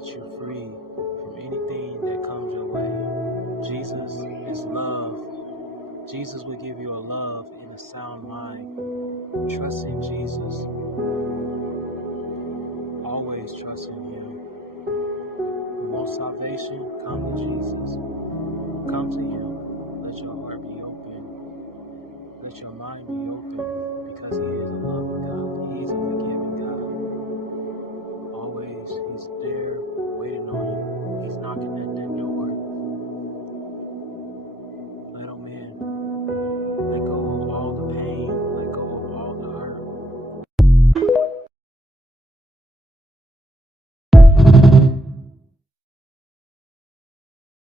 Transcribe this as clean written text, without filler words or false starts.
set you free from anything that comes your way. Jesus is love. Jesus will give you a love and a sound mind. Trust in Jesus. Always trust in Him. You want salvation? Come to Jesus. Come to Him. Let your heart